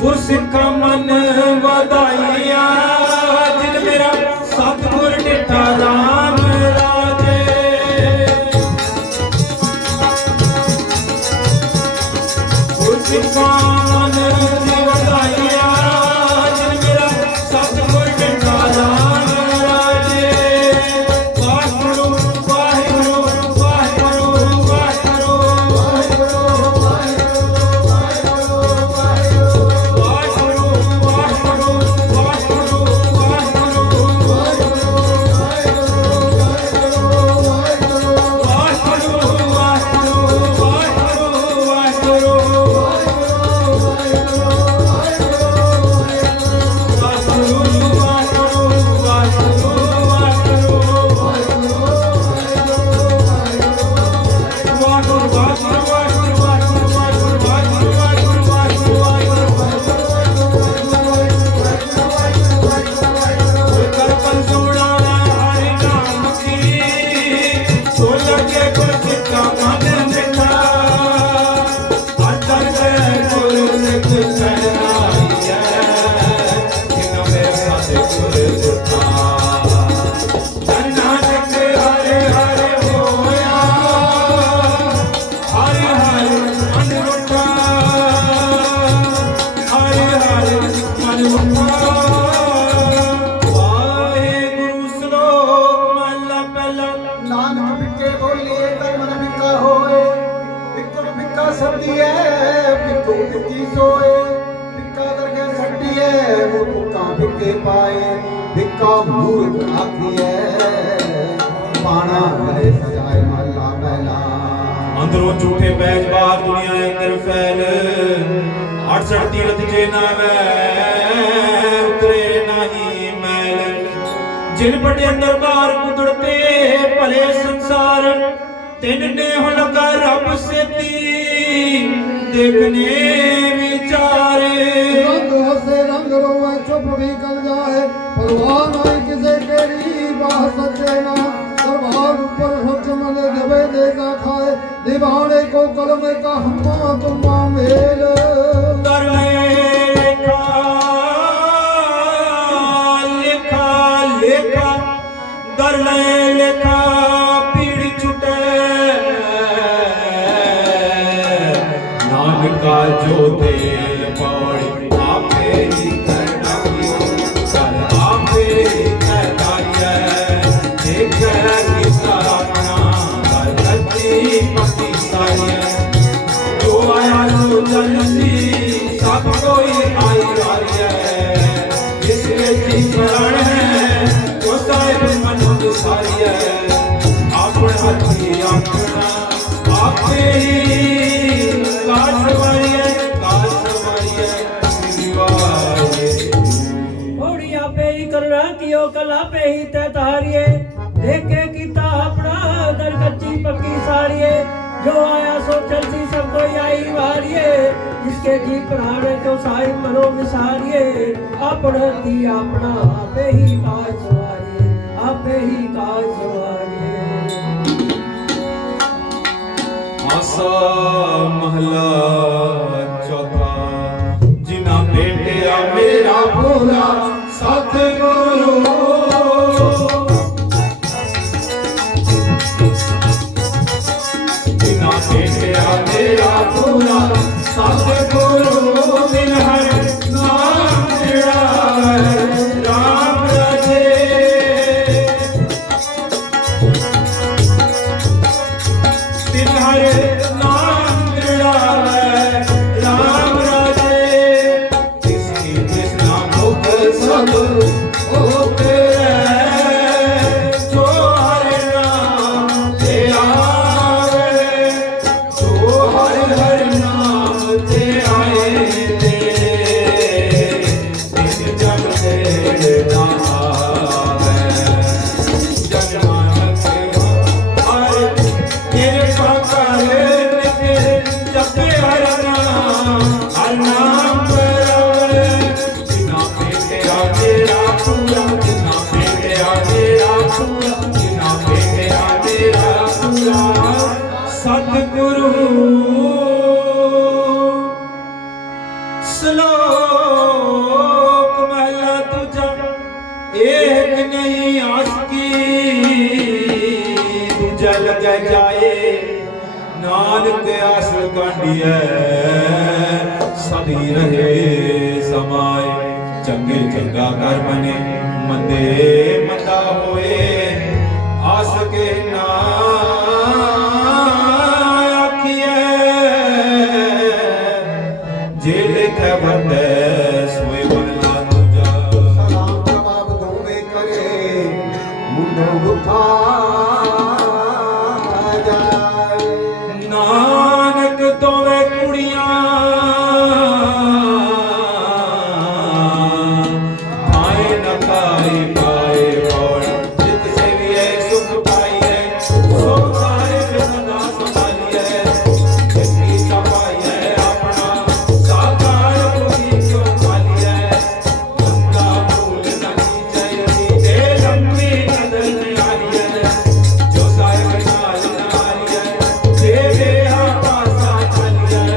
गुरसिखा मन वधाइया जिन मेरा सतगुर डिठा राम राजे। गुरसिखा मन वधाइया जिन मेरा सतगुर डिठा राम राजे। वाहिगुरु वाहिगुरु वाहिगुरु वाहिगुरु पाए भिक्का मूर्ख आखिए पाना गले सजाए महला पहला। अंदरों झूठे बैज बाहर दुनिया अंदर फैल 68 तीरथ जे ना उतरे नहीं मैल। जिन बड़े अंदर बाहर कुदरते भले संसार तिन ने हो लगा रब से देखने विचारे। रंग हसे रंग रोवे चुप भी कर जाए परवाह नहीं किसे तेरी बाह सच्चे ना। दरबार ऊपर सच मन दबे देगा खाए दीवाने को कलम का हम्मा तुम्मा मेल। कर लेखा लेखा लेखा कर लेखा पीड़ छुटे नानका जो तेल पौड़ी आपे ही करना कर आपे ही करना देख किसा अपना कर धरती पकी सारी जो आया सो चलती सब कोई आई वारी है। जिसके जी शरण है वो साहिब मनुष्य सारी है। अपने हथी अपना आपे ही काशवारी है काशवारी है ओड़ी आपे ही करना कियो कला पे ही ते तारिए देखे किता अपना दर कच्ची पक्की सारिए। जो आया सो चलती सब कोई आई वारिए जिसके जी प्राण को साई मनो विसारिए। अपना दी अपना आपे ही काज सवारिए आपे ही काज सवारिए। आसा महला चौथा जिना बेटिया मेरा पूरा सतगुरु। जिना बेटिया मेरा पूरा सतगुरु बिन हर नाम तेरा राम राजे। बिन हर नाम तेरा राम राजे। किसकी कृष्णा मुख श्लोक महला तुझा एक नहीं आसकी दूजा लग जाए नानक आस कांडिए सदी रहे समाए चंगे चंगा कर बने मंदे मंदा होए आस के ना जे लिखे बंदे सोए बल्ला तुझा सलाम जवाब दोवे करे मुंडो गुठा जाए नानक तोवे कुड़ियां खाए न खाए पाए और जित से भी है सुख पाई है सो सारे सदा संभाली है जिसकी सफाई है अपना साकार कोई क्यों खाली है बंदा भूल नहीं चाहिए दे लंबी नजर नहीं आनी है जो साहिब नाल नारी है तेरे पासा खाली है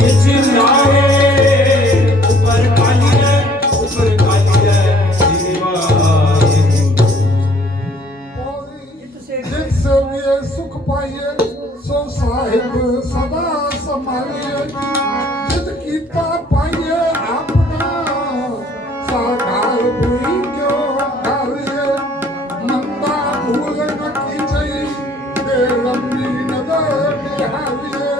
किछ लाए ऊपर खाली है दीवार जितसे जिससे भी सुख पाइए सो साहिब सदा संभालिए जित कीता पाइए अपना साकार भी क्यों डालिए मंदा भूल न कीजिए दे लंबी नजर निहारिए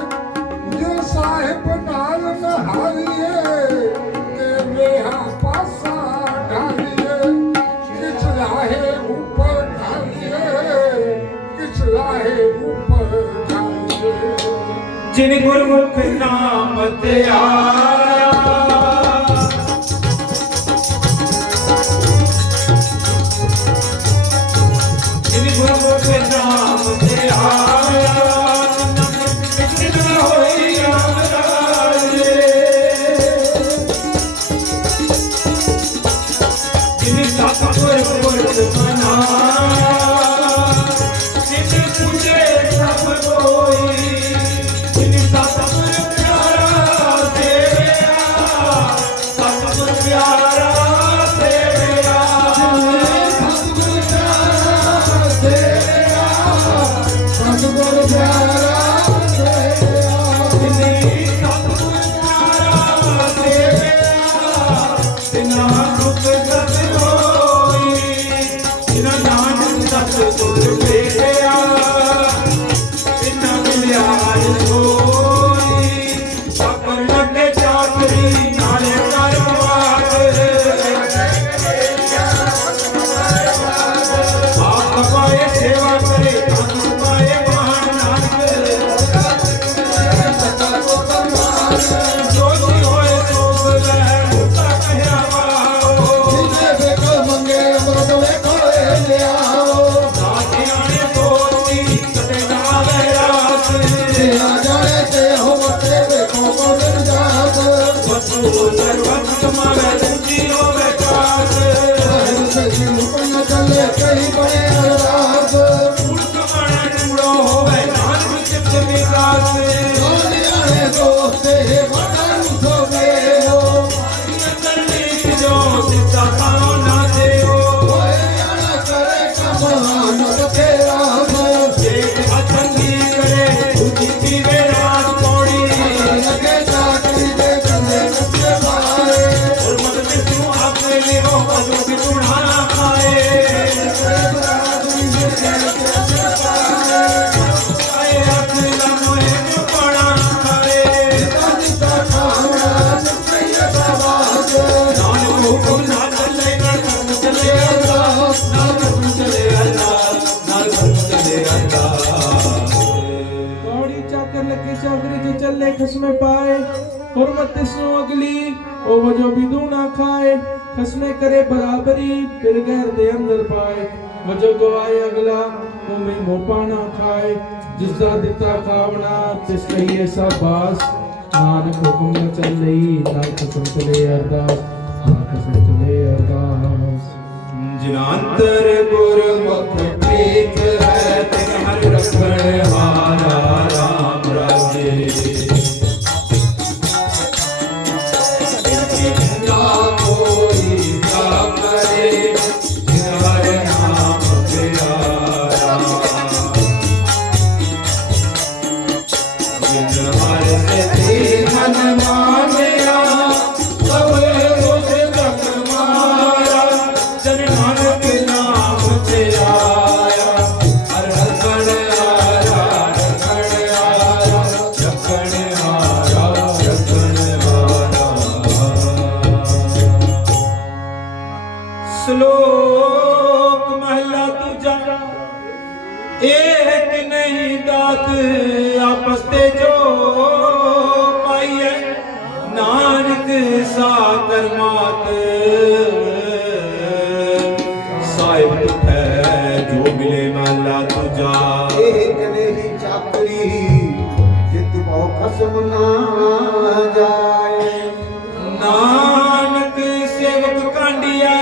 जो साहिब नाल नहारिए ते वेहा पासा डालिए किछ लाहे ऊपर डालिए किछ लाहे ऊपर डालिए जिन गुरमुख नाम ते आया जिन गुरमुख नाम ते आया कितन होई आराजे जिन सतगुर गुरत मना जिन पूजे सब कोई जिन सतगुर प्यारा तेरा सतगुर प्यारा तेरा सतगुर प्यारा तेरा सतगुर प्यारा तेरा जिनी सतगुर प्यारा तेरा तिना दुख सत होई जिना नानक सतगुर भेटिया तिना मिलिया सोई चाकर लगे चाकरी नाले करवाट आप पाए सेवा करे धन पाए महान नानक जोती होए सोस ले मुक्ता कहया वाओ जिसे देखो मंगे अमृत देखो ले आओ साथियाने दोस्ती कटे जावे रात तेरा जाने ते हो मते देखो को दिन जात वस्तु सर्वत तुम्हारे दूजी होवे कास साहिब से सिंपन्न चले कहीं बड़े अरदास मूर्ख बने टूड़ो होवे नानक चित्त विकास दुनिया ने दोस्ते बड़ा उठो गए हो अंदर नीत जो सिद्धा पाओ ना देओ कोई जाना करे कमान तेरा हो एक अचंगी करे दूजी पीवे रात पौड़ी लगे चाकरी दे चले कच्चे पाए और मत विष्णु आपने लियो अजो की उड़ाना खाए आए अपने लम्हे में पड़ा खाए नानक हुकुम ना चले नानक चले अल्लाह नानक हुकुम चले अल्लाह नानक हुकुम चले अल्लाह कौड़ी चाकर लगे चाकरी जो चले खसमे पाए हुर्मत तिस्नो अगली ओ वजो बिदू ना खाए खसमे करे बराबरी फिर गैर दे अंदर पाए वजो गवाए अगला मुंह मोपा ना खाए जिसदा दिता खावना तिस कहिए शाबाश नानक हुकुम न चले ना खसम चले अरदास ना खसम चले अरदास जिनांतर गुरमुख प्रीत है तिन हर रखण हारा राम राजे एक नहीं दात आपस ते जो पाइए नानक साकर मात साहिब तुठै जो मिले महला तुझा एक नहीं चाकरी जित बहु खसम ना जाए नानक सेवक कांडिया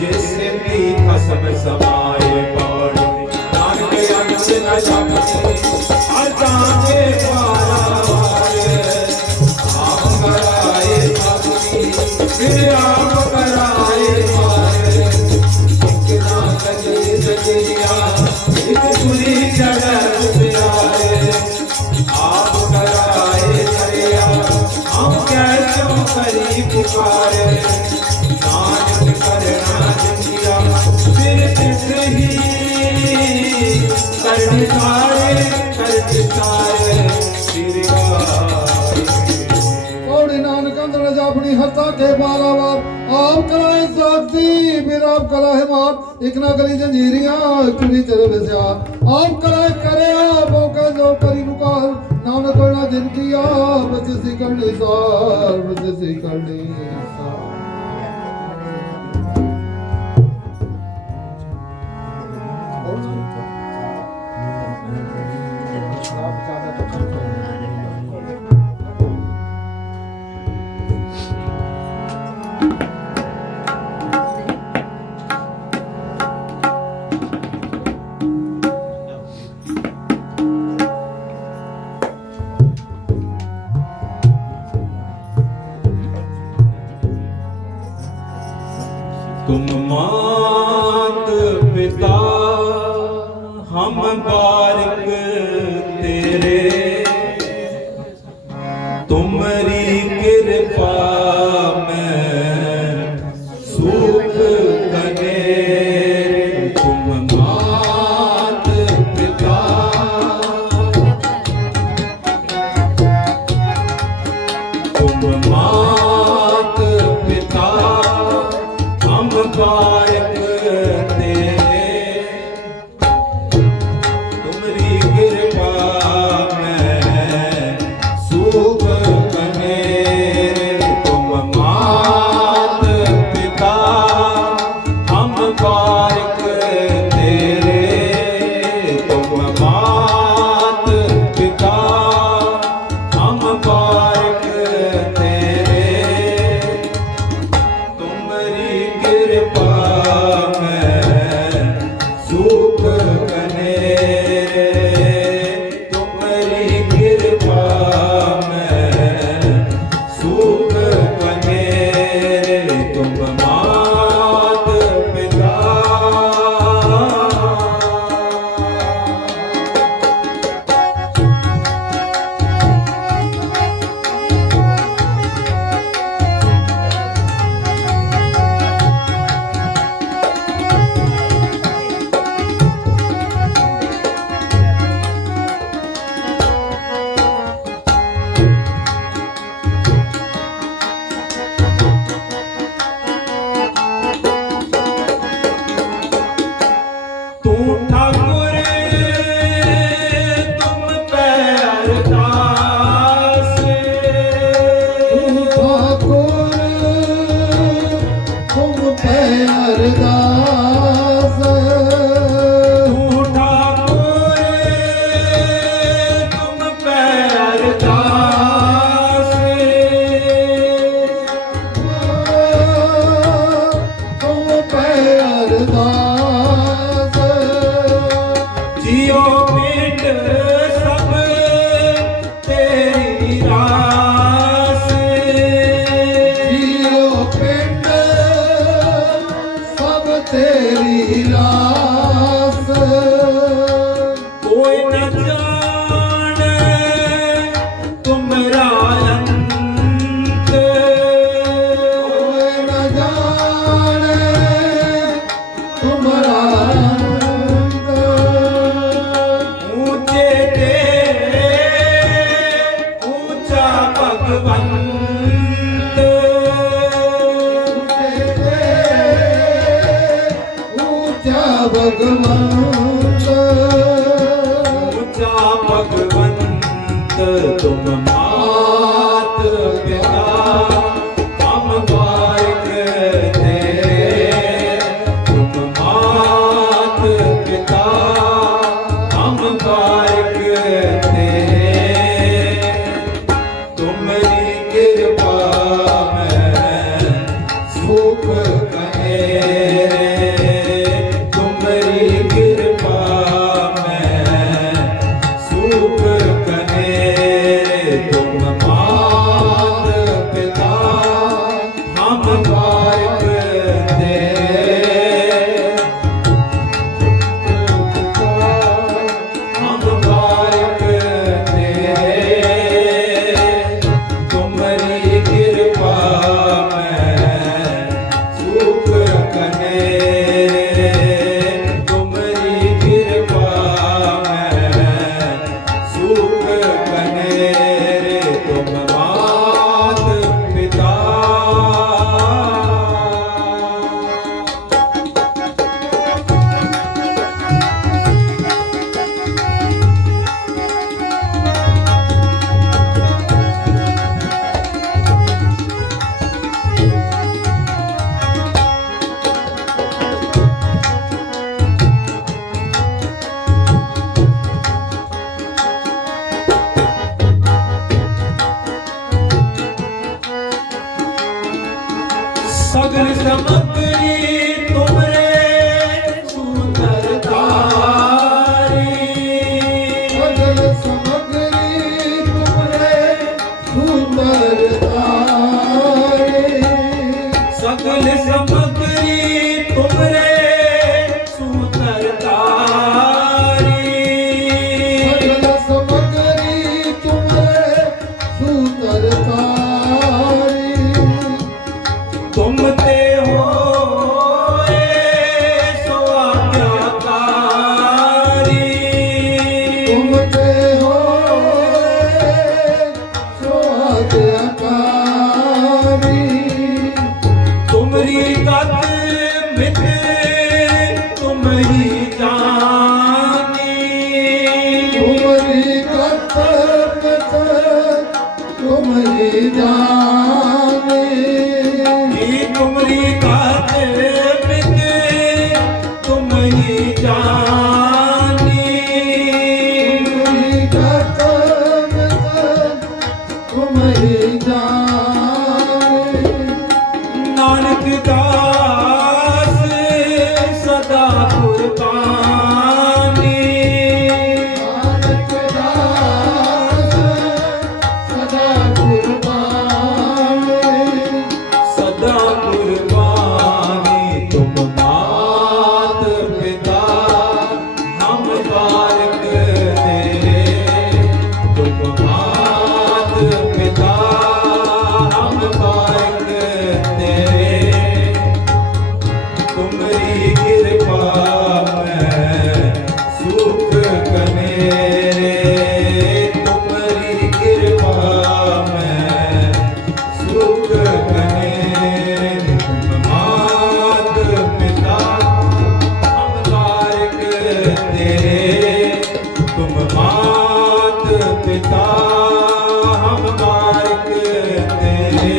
जिससे भी खसम समाए पौड़ नानक अंश न जाए अजाने पाए आप कराए अपनी फिर आप कराए मारे कितना कजे सजिया इस पूरी जगह प्यारे आप कराए दरिया हम कैसों करी पुकारे नानक करना जिंदिया फिर तिस ही कर सारे फिर और नानक अंदर अपनी हत्ता के बारावार आप कराए साथी फिर आप कराए मार एक ना करी जंजीरियां कुड़ी तेरे बसिया आप कराए करे आप ओके जो करी मुकाल नानक करना जिनकी आप बचसी करनी सार बचसी करनी सार तुम मात पिता हम बारक तेरे तुम्हारी कृपा में सुख कने तुम मात पिता तुम मात पिता हम बारक तेरे तुम्हारी कृपा में सुख कने तुम मात पिता हम बारक तेरे तुम मात पिता हम बारक तेरे तुम्हारी कृपा में सुख कने तुम्हारी कृपा में सुख कने तुम मात पिता तू ठाकुर तुम पे अरदास ठाकुर तुम पे अरदास तू ठाकुर तुम पे अरदास तुम पे अरदास जियो पिंड सब तेरी रास जियो पिंड सब तेरी रास कोई न जाने तुमरा अंत कोई न जाने तुम्हारा अंत ऊंचे तेरे ऊंचा भगवंत भगवंत ऊंचा भगवंत तुम मात पिता हम बारिक तेरे तुम मात पिता हम बारिक तेरे तुम्हारी कृपा में सुख तुम्हारी कृपा में सुख कहे तुम मात पिता हम बारिक तेरे हम बारिक तेरे तुम्हारी कृपा में सुख कहे तुम्हारी कृपा में सुख कहे तुम मात पिता सगल समग्री तुमरे सुंदरतारी सगल समग्री तुमरे सुंदरतारे सगल समग्री तुमरे सुंदरतारी सगल समग्री तुमरे सुंदरतारे तुम ते हो सो आज्ञाकारी तुम ते हो सो आज्ञाकारी तुम्हारी गत मित तुम्हारी जानी तुम्हारी कर्तव्य तुम्हारी जाने तुम्हारी गत मित तुम्हारी जानी तुम्हारी कर्तव्य तुम्हारी जाने नानक दास सदा कुर्बानी नानक दास सदा कुर्बाने सदा कुर्बानी तुम मात पिता हम बारिक तेरे तुम मात पिता हम बारिक तेरे तुम्हारी कृपा में सुख कने तुम्हारी कृपा में सुख कने तुम मात पिता हम बारिक तेरे तुम मात पिता हम बारिक तेरे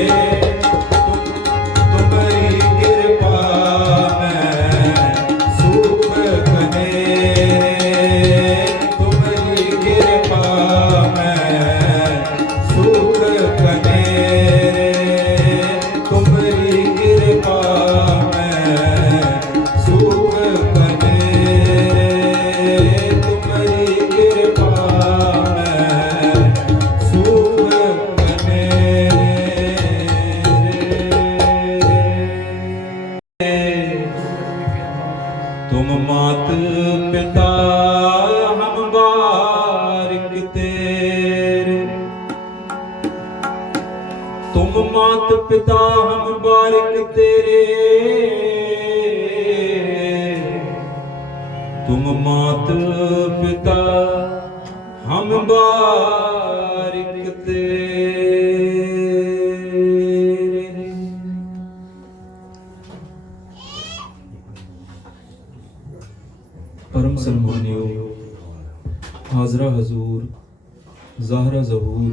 तुम्हारी कृपा में सुख कने तुम्हारी कृपा में सुख कने तुम्हारी कृपा में सुख कने तुम्हारी कृपा में सुख तुम मात पिता हम बारिक तेरे तुम मात पिता हम बारिक तेरे तुम मात पिता हम बारिक तेरे ਜ਼ਾਹਰਾ ਜ਼ਹੂਰ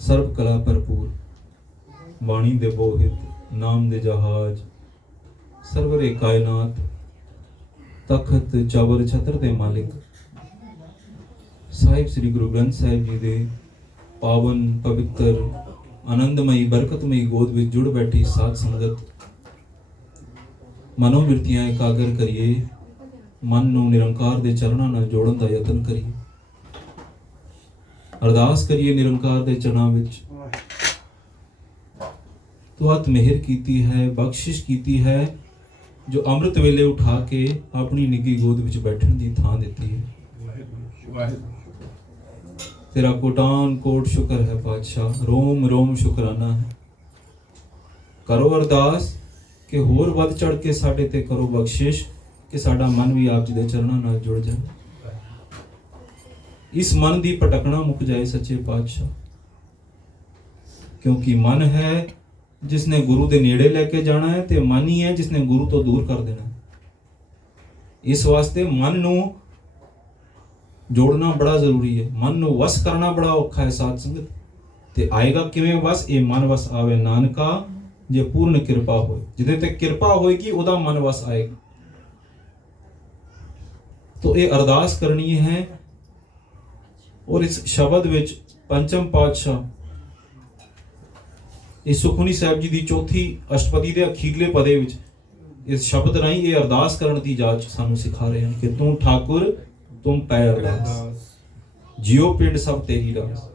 ਸਰਬ ਕਲਾ ਭਰਪੂਰ ਬਾਣੀ ਦੇ ਬੋਹਿਤ ਨਾਮ ਦੇ ਜਹਾਜ਼ ਸਰਵਰੇ ਕਾਇਨਾਤ ਤਖਤ ਚਵਰ ਛਤਰ ਦੇ ਮਾਲਿਕ ਸਾਹਿਬ ਸ੍ਰੀ ਗੁਰੂ ਗ੍ਰੰਥ ਸਾਹਿਬ ਜੀ ਦੇ ਪਾਵਨ ਪਵਿੱਤਰ ਆਨੰਦਮਈ ਬਰਕਤਮਈ ਗੋਦ ਵਿੱਚ ਜੁੜ ਬੈਠੀ ਸਾਧ ਸੰਗਤ, ਮਨੋਵਿਰਤੀਆਂ ਇਕਾਗਰ ਕਰੀਏ, ਮਨ ਨੂੰ ਨਿਰੰਕਾਰ ਦੇ ਚਰਨਾਂ ਨਾਲ ਜੋੜਨ ਦਾ ਯਤਨ ਕਰੀਏ। ਅਰਦਾਸ ਕਰੀਏ ਨਿਰੰਕਾਰ ਦੇ ਚਰਨਾਂ ਵਿੱਚ, ਤੂੰ ਅਤ ਮਿਹਰ ਕੀਤੀ ਹੈ, ਬਖਸ਼ਿਸ਼ ਕੀਤੀ ਹੈ, ਜੋ ਅੰਮ੍ਰਿਤ ਵੇਲੇ ਉਠਾ ਕੇ ਆਪਣੀ ਨਿੱਘੀ ਗੋਦ ਵਿੱਚ ਬੈਠਣ ਦੀ ਥਾਂ ਦਿੱਤੀ ਹੈ। ਤੇਰਾ ਕੋਟਾਨ ਕੋਟ ਸ਼ੁਕਰ ਹੈ ਪਾਤਸ਼ਾਹ, ਰੋਮ ਰੋਮ ਸ਼ੁਕਰਾਨਾ ਹੈ। ਕਰੋ ਅਰਦਾਸ ਕਿ ਹੋਰ ਵੱਧ ਚੜ ਕੇ ਸਾਡੇ ਤੇ ਕਰੋ ਬਖਸ਼ਿਸ਼, ਕਿ ਸਾਡਾ ਮਨ ਵੀ ਆਪ ਜੀ ਦੇ ਚਰਨਾਂ ਨਾਲ ਜੁੜ ਜਾਏ। ਇਸ ਮਨ ਦੀ ਭਟਕਣਾ ਮੁੱਕ ਜਾਏ ਸੱਚੇ ਪਾਤਸ਼ਾਹ, ਕਿਉਂਕਿ ਮਨ ਹੈ ਜਿਸਨੇ ਗੁਰੂ ਦੇ ਨੇੜੇ ਲੈ ਕੇ ਜਾਣਾ ਹੈ, ਤੇ ਮਨ ਹੀ ਹੈ ਜਿਸਨੇ ਗੁਰੂ ਤੋਂ ਦੂਰ ਕਰ ਦੇਣਾ ਹੈ। ਇਸ ਵਾਸਤੇ ਮਨ ਨੂੰ ਜੋੜਨਾ ਬੜਾ ਜ਼ਰੂਰੀ ਹੈ, ਮਨ ਨੂੰ ਵਸ ਕਰਨਾ ਬੜਾ ਔਖਾ ਹੈ ਸਾਧ ਸੰਗਤ। ਤੇ ਆਏਗਾ ਕਿਵੇਂ ਵਸ? ਇਹ ਮਨ ਵਸ ਆਵੇ ਨਾਨਕਾ ਜੇ ਪੂਰਨ ਕਿਰਪਾ ਹੋਏ। ਜਿਹਦੇ ਤੇ ਕਿਰਪਾ ਹੋਏਗੀ ਉਹਦਾ ਮਨ ਵਸ ਆਏਗਾ। तो ये अरदास करनी है। और इस शब्द विच पंचम पातशाह इस सुखमनी साहिब जी की चौथी अष्टपदी के अखीरले पदे विच इस शब्द राही ये अरदास करने की जाच सानू सिखा रहे हैं कि तू ठाकुर तुम पै अरदास, जियो पिंड सब तेरी रास।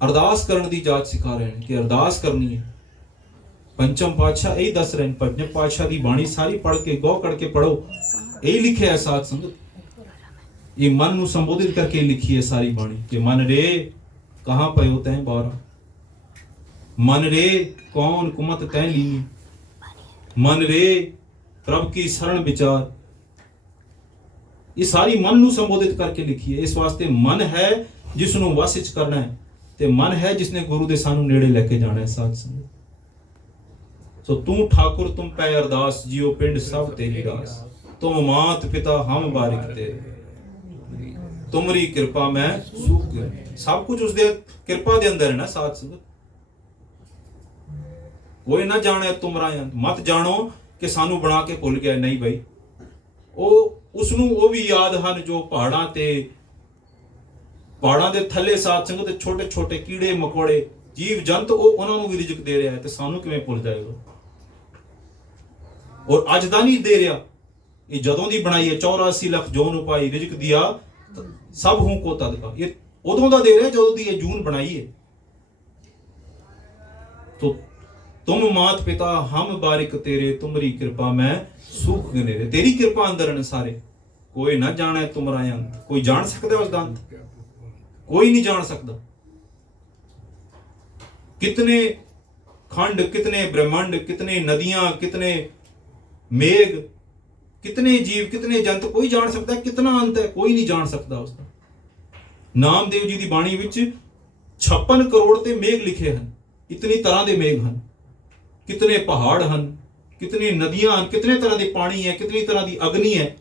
अरदास करने की जाच सिखा रहे हैं कि अरदास करनी है। पंचम पातशाह यही दस रहे हैं, पंचम पातशाह की बाणी सारी पढ़ के गौ करके पढ़ो, यही लिखे है साध संगत। ये मन को संबोधित करके लिखी है सारी बाणी कि मन रे कहाँ पयो तैं बारा, मन रे कौन कुमत तैं लीनी, मन रे प्रभ की शरण विचार। ये सारी मन को संबोधित करके लिखी है। इस वास्ते मन है जिसनों वस विच करना है, ते मन है जिसने गुरु दे सानू नेड़े लेके जाना है साध संगत। तो तू ठाकुर तुम पै अरदास, जियो पिंड सब तेरी रास, तुम मात पिता हम बारिक तेरे, तुमरी कृपा मैं सुख गए। सब कुछ उसदे कृपा दे अंदर है ना साध संगत। कोई ना जाने तुमरा, मत जानो कि सानू बना के भुल गया, नहीं भाई। उसनू वो भी याद हैं जो पहाड़ां दे थल्ले साध संगत छोटे छोटे कीड़े मकोड़े जीव जंत उन्होंने भी रिजक दे रहा है, तो सानू किवें भुल जाएगा। और अज दा नहीं दे रहा, ये जदों दी बनाई है 84 लाख जौन उपाई रिजक दिया सब हूं को तद का, ये उदों दा दे रहा जदों दी ये जून बनाई है। तो तुम मात पिता हम बारिक तेरे, तुमरी कृपा मैं सुख गनेरे। तेरी कृपा अंदर ने सारे, कोई ना जाने तुमरा अंत। कोई जान सकता है उसका अंत? कोई नहीं जान सकता। कितने खंड, कितने ब्रह्मांड, कितने नदियां, कितने मेघ, कितने जीव, कितने जंत, कोई जान सकता है। कितना अंत है, कोई नहीं जान सकता उसका। नामदेव जी की बाणी विच 56 करोड़ ते मेघ लिखे हैं। इतनी तरह के मेघ हैं, कितने पहाड़ हैं, कितनी नदियां हैं, कितने तरह के पानी है, कितनी तरह की अग्नि है,